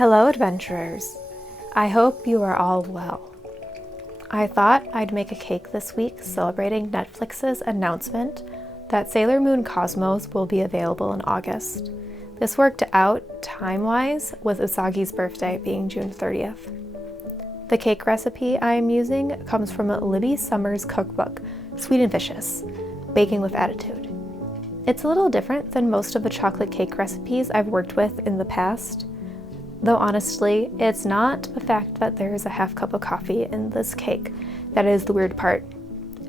Hello, adventurers. I hope you are all well. I thought I'd make a cake this week celebrating Netflix's announcement that Sailor Moon Cosmos will be available in August. This worked out time-wise with Usagi's birthday being June 30th. The cake recipe I am using comes from Libby Summers' cookbook, Sweet and Vicious, Baking with Attitude. It's a little different than most of the chocolate cake recipes I've worked with in the past, though honestly, it's not the fact that there is a half cup of coffee in this cake that is the weird part.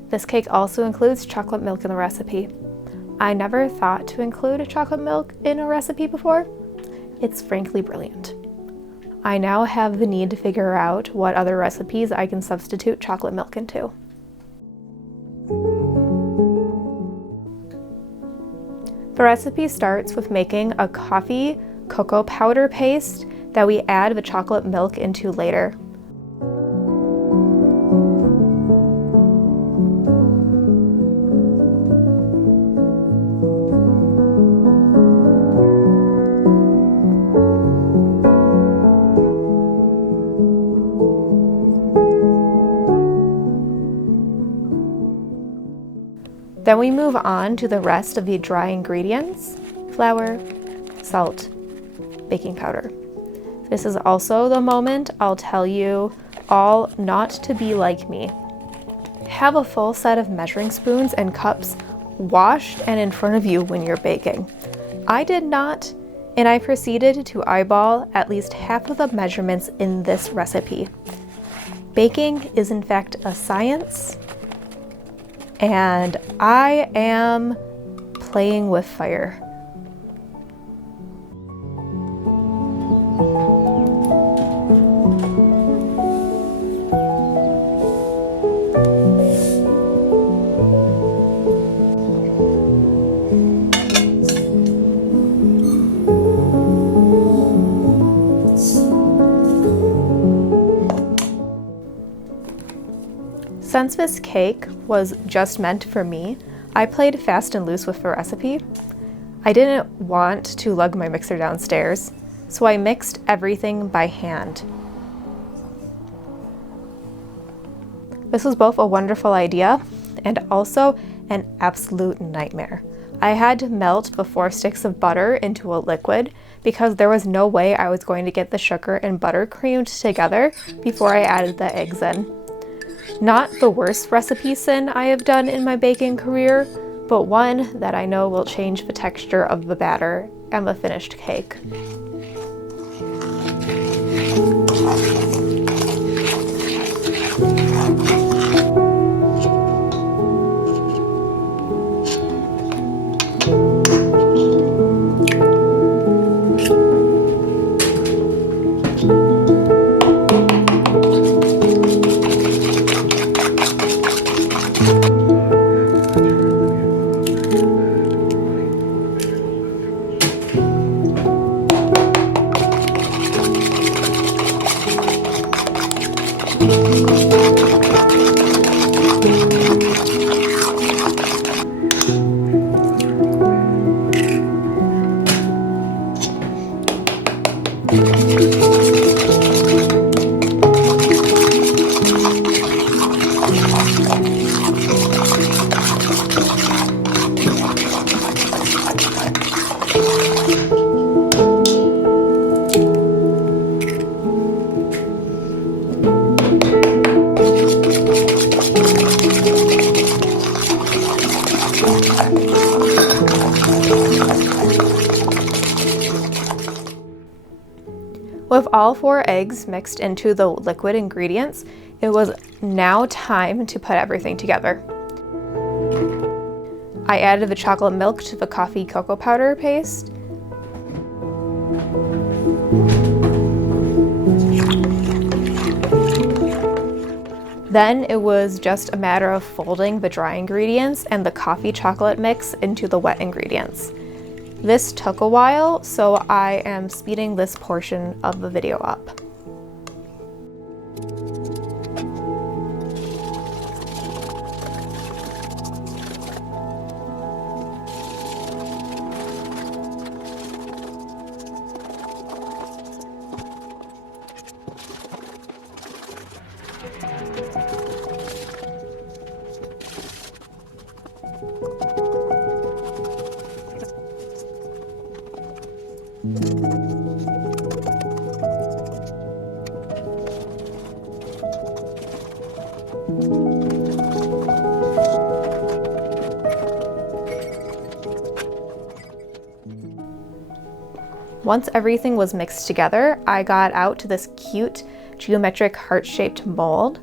This cake also includes chocolate milk in the recipe. I never thought to include chocolate milk in a recipe before. It's frankly brilliant. I now have the need to figure out what other recipes I can substitute chocolate milk into. The recipe starts with making a coffee cocoa powder paste that we add the chocolate milk into later. Then we move on to the rest of the dry ingredients: flour, salt, baking powder. This is also the moment I'll tell you all not to be like me. Have a full set of measuring spoons and cups washed and in front of you when you're baking. I did not, and I proceeded to eyeball at least half of the measurements in this recipe. Baking is in fact a science, and I am playing with fire. Since this cake was just meant for me, I played fast and loose with the recipe. I didn't want to lug my mixer downstairs, so I mixed everything by hand. This was both a wonderful idea and also an absolute nightmare. I had to melt the 4 sticks of butter into a liquid because there was no way I was going to get the sugar and butter creamed together before I added the eggs in. Not the worst recipe sin I have done in my baking career, but one that I know will change the texture of the batter and the finished cake. With all 4 eggs mixed into the liquid ingredients, it was now time to put everything together. I added the chocolate milk to the coffee cocoa powder paste. Then it was just a matter of folding the dry ingredients and the coffee chocolate mix into the wet ingredients. This took a while, so I am speeding this portion of the video up. Once everything was mixed together, I got out to this cute geometric heart-shaped mold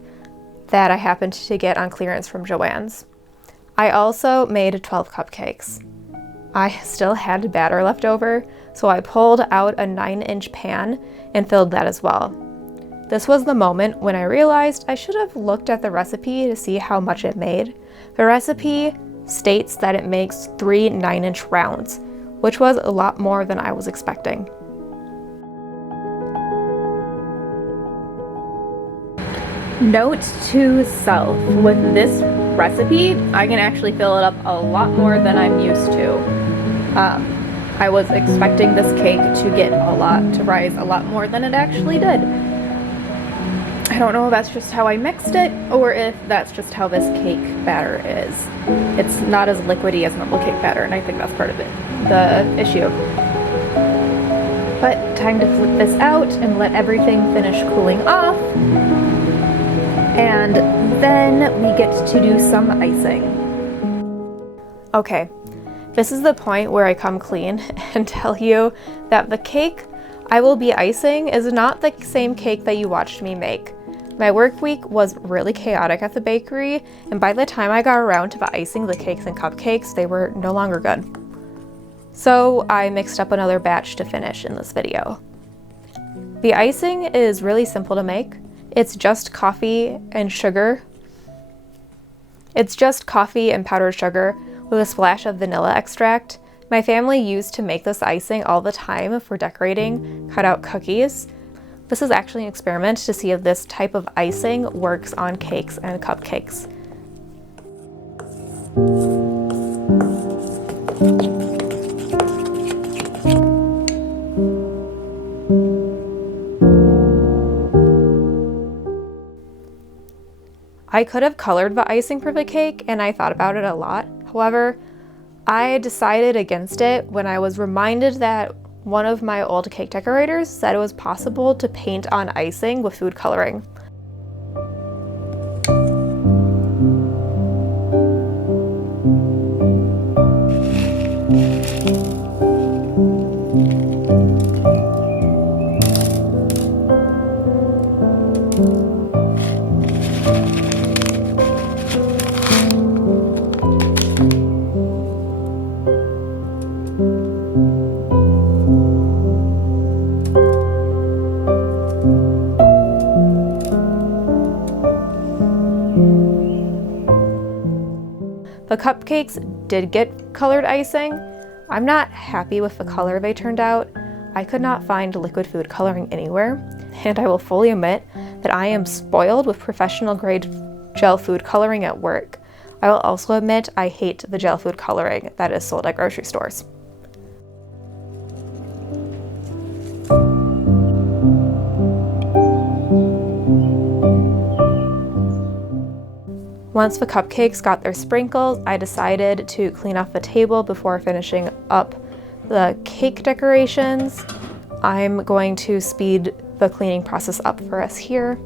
that I happened to get on clearance from Joann's. I also made 12 cupcakes. I still had batter left over, so I pulled out a 9-inch pan and filled that as well. This was the moment when I realized I should have looked at the recipe to see how much it made. The recipe states that it makes 3 9-inch rounds, which was a lot more than I was expecting. Note to self, with this recipe, I can actually fill it up a lot more than I'm used to. I was expecting this cake to rise a lot more than it actually did. I don't know if that's just how I mixed it, or if that's just how this cake batter is. It's not as liquidy as normal cake batter, and I think that's part of it, the issue. But time to flip this out and let everything finish cooling off. And then we get to do some icing. Okay, this is the point where I come clean and tell you that the cake I will be icing is not the same cake that you watched me make. My work week was really chaotic at the bakery, and by the time I got around to icing the cakes and cupcakes, they were no longer good. So I mixed up another batch to finish in this video. The icing is really simple to make. It's just coffee and sugar. It's just coffee and powdered sugar with a splash of vanilla extract. My family used to make this icing all the time for decorating cutout cookies. This is actually an experiment to see if this type of icing works on cakes and cupcakes. I could have colored the icing for the cake, and I thought about it a lot. However, I decided against it when I was reminded that one of my old cake decorators said it was possible to paint on icing with food coloring. The cupcakes did get colored icing. I'm not happy with the color they turned out. I could not find liquid food coloring anywhere, and I will fully admit that I am spoiled with professional grade gel food coloring at work. I will also admit I hate the gel food coloring that is sold at grocery stores. Once the cupcakes got their sprinkles, I decided to clean off the table before finishing up the cake decorations. I'm going to speed the cleaning process up for us here.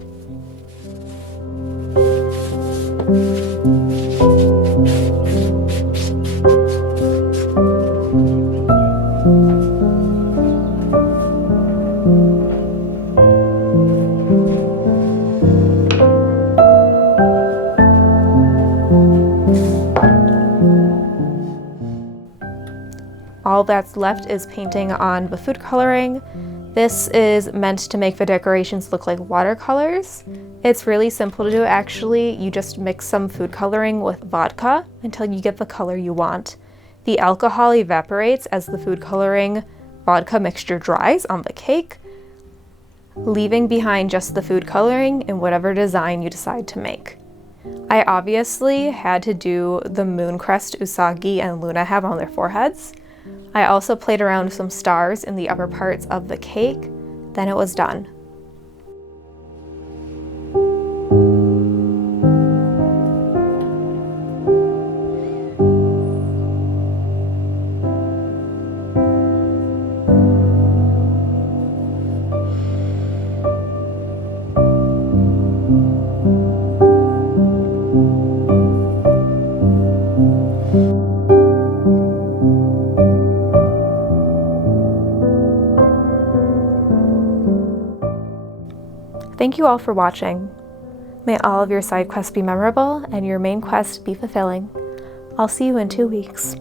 All that's left is painting on the food coloring. This is meant to make the decorations look like watercolors. It's really simple to do actually. You just mix some food coloring with vodka until you get the color you want. The alcohol evaporates as the food coloring vodka mixture dries on the cake, leaving behind just the food coloring in whatever design you decide to make. I obviously had to do the moon crest Usagi and Luna have on their foreheads. I also played around with some stars in the upper parts of the cake. Then it was done. Thank you all for watching. May all of your side quests be memorable and your main quest be fulfilling. I'll see you in 2 weeks.